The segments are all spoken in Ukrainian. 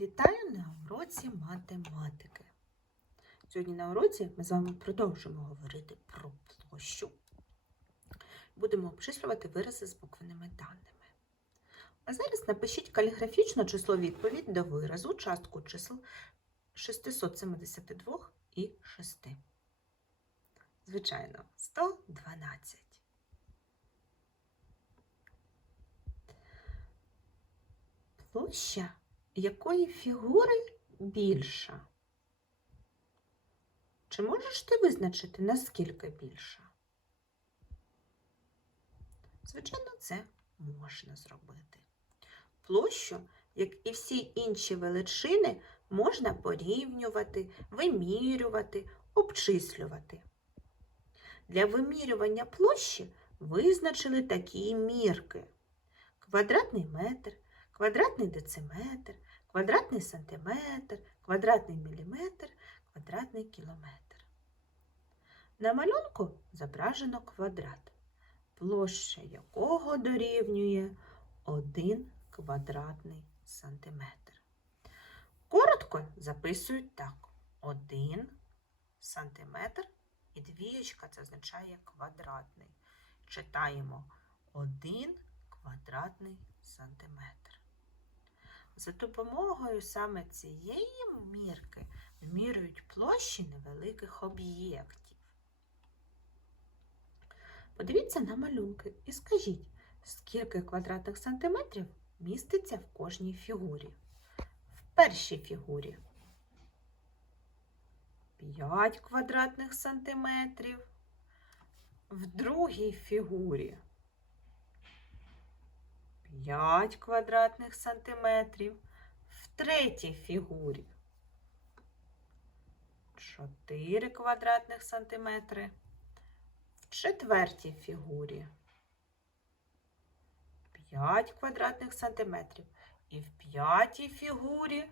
Вітаю на уроці математики. Сьогодні на уроці ми з вами продовжимо говорити про площу. Будемо обчислювати вирази з буквеними даними. А зараз напишіть каліграфічно число відповідь до виразу частку чисел 672 і 6. Звичайно, 112. Площа якої фігури більша? Чи можеш ти визначити, наскільки більша? Звичайно, це можна зробити. Площу, як і всі інші величини, можна порівнювати, вимірювати, обчислювати. Для вимірювання площі визначили такі мірки: квадратний метр, квадратний дециметр, квадратний сантиметр, квадратний міліметр, квадратний кілометр. На малюнку зображено квадрат, площа якого дорівнює 1 квадратний сантиметр. Коротко записують так: 1 сантиметр і двієчка це означає квадратний. Читаємо 1 квадратний сантиметр. За допомогою саме цієї мірки вимірюють площі невеликих об'єктів. Подивіться на малюнки і скажіть, скільки квадратних сантиметрів міститься в кожній фігурі. В першій фігурі 5 квадратних сантиметрів, в другій фігурі 5 квадратних сантиметрів, в третій фігурі 4 квадратних сантиметри, в четвертій фігурі 5 квадратних сантиметрів і в п'ятій фігурі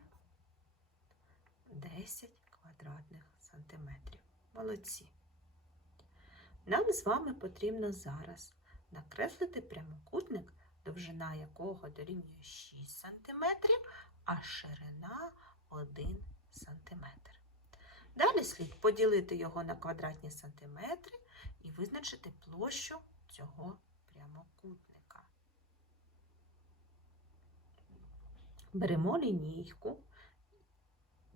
10 квадратних сантиметрів. Молодці. Нам з вами потрібно зараз накреслити прямокутник довжина якого дорівнює 6 см, а ширина 1 см. Далі слід поділити його на квадратні сантиметри і визначити площу цього прямокутника. Беремо лінійку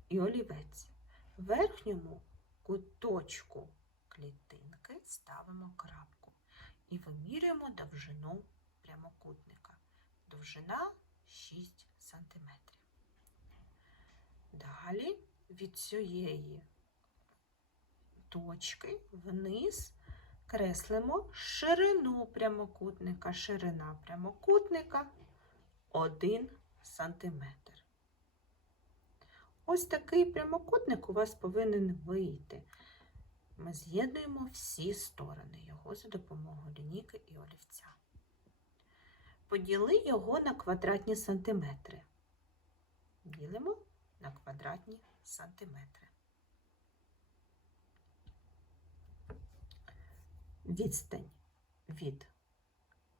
і олівець. В верхньому куточку клітинки ставимо крапку і вимірюємо довжину прямокутника. Довжина 6 см. Далі від цієї точки вниз креслимо ширину прямокутника. Ширина прямокутника 1 см. Ось такий прямокутник у вас повинен вийти. Ми з'єднуємо всі сторони його за допомогою лінійки і олівця. Поділи його на квадратні сантиметри. Ділимо на квадратні сантиметри. Відстань від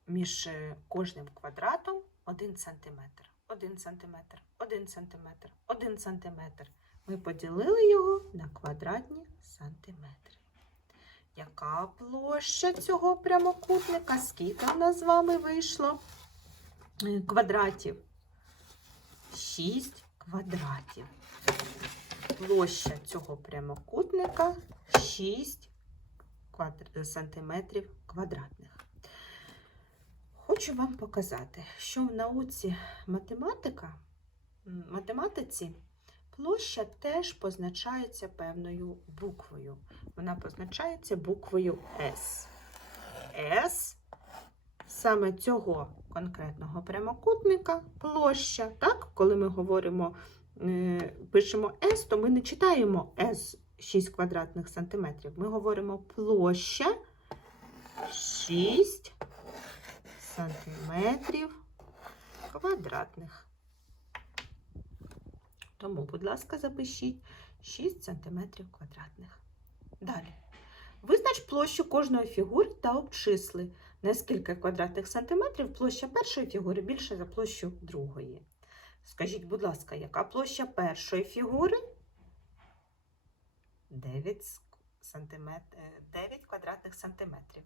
між кожним квадратом 1 см, 1 см, 1 см, 1 см. Ми поділили його на квадратні сантиметри. Яка площа цього прямокутника? Скільки в нас з вами вийшло е, квадратів? 6 квадратів. Площа цього прямокутника 6 квадр... сантиметрів квадратних. Хочу вам показати, що в науці математика, математиці площа теж позначається певною буквою. Вона позначається буквою S. S саме цього конкретного прямокутника площа. Так? Коли ми говоримо, е, пишемо S, то ми не читаємо S 6 квадратних сантиметрів. Ми говоримо площа 6 сантиметрів квадратних. Тому, будь ласка, запишіть 6 см квадратних. Далі. Визнач площу кожної фігури та обчисли, на скільки квадратних сантиметрів площа першої фігури більша за площу другої. Скажіть, будь ласка, яка площа першої фігури? 9, сантиметр... 9 квадратних сантиметрів.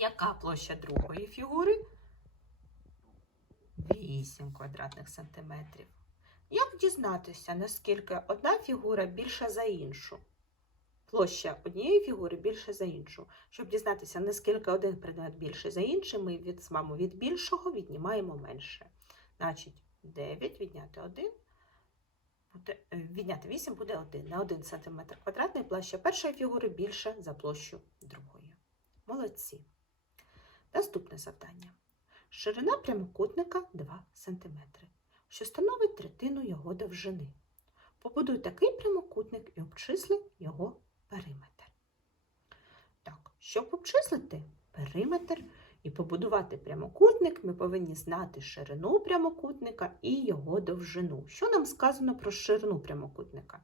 Яка площа другої фігури? 8 квадратних сантиметрів. Як дізнатися, наскільки одна фігура більша за іншу? Площа однієї фігури більша за іншу. Щоб дізнатися, наскільки один предмет більший за інший, ми від, з вами від більшого віднімаємо менше. Значить, 9 відняти 1, буде, е, відняти 8 буде 1. На 1 см квадратний площа першої фігури більша за площу другої. Молодці. Наступне завдання. Ширина прямокутника 2 см, що становить третину його довжини. Побудуй такий прямокутник і обчисли його периметр. Так, щоб обчислити периметр і побудувати прямокутник, ми повинні знати ширину прямокутника і його довжину. Що нам сказано про ширину прямокутника?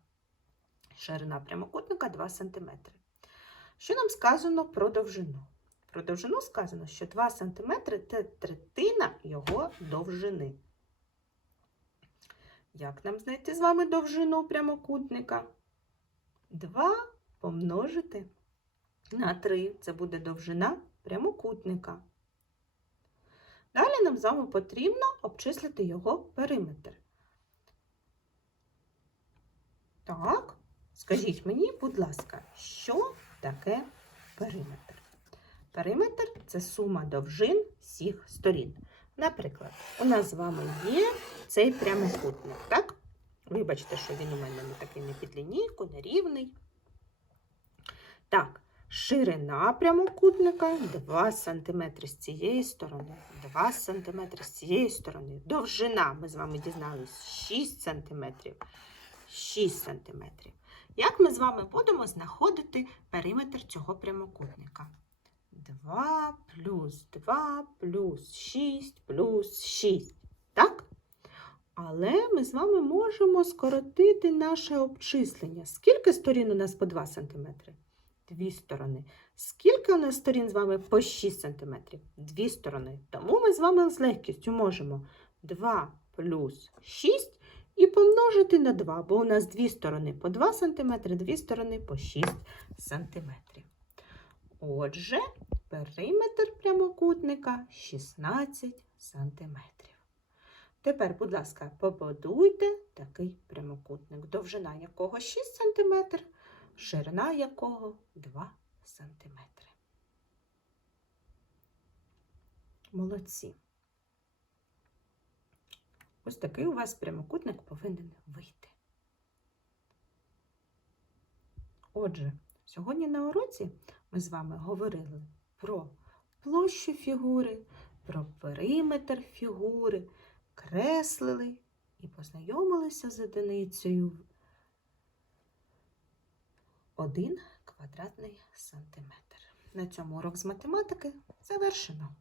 Ширина прямокутника 2 см. Що нам сказано про довжину? Про довжину сказано, що 2 см це третина його довжини. Як нам знайти з вами довжину прямокутника? 2 помножити на 3. Це буде довжина прямокутника. Далі нам з вами потрібно обчислити його периметр. Так, скажіть мені, будь ласка, що таке периметр? Периметр це сума довжин всіх сторін. Наприклад, у нас з вами є цей прямокутник, так? Вибачте, що він у мене не такий не під лінійку, не рівний. Так, ширина прямокутника 2 см з цієї сторони, 2 см з цієї сторони. Довжина, ми з вами дізналися, 6 см. 6 см. Як ми з вами будемо знаходити периметр цього прямокутника? 2 плюс 2 плюс 6 плюс 6. Так? Але ми з вами можемо скоротити наше обчислення. Скільки сторін у нас по 2 см? Дві сторони. Скільки у нас сторін з вами по 6 см? Дві сторони. Тому ми з вами з легкістю можемо 2 плюс 6 і помножити на 2, бо у нас дві сторони по 2 см, дві сторони по 6 см. Отже, периметр прямокутника 16 см. Тепер, будь ласка, побудуйте такий прямокутник, довжина якого 6 см, ширина якого 2 см. Молодці. Ось такий у вас прямокутник повинен вийти. Отже, сьогодні на уроці ми з вами говорили про площу фігури, про периметр фігури, креслили і познайомилися з одиницею 1 квадратний сантиметр. На цьому урок з математики завершено.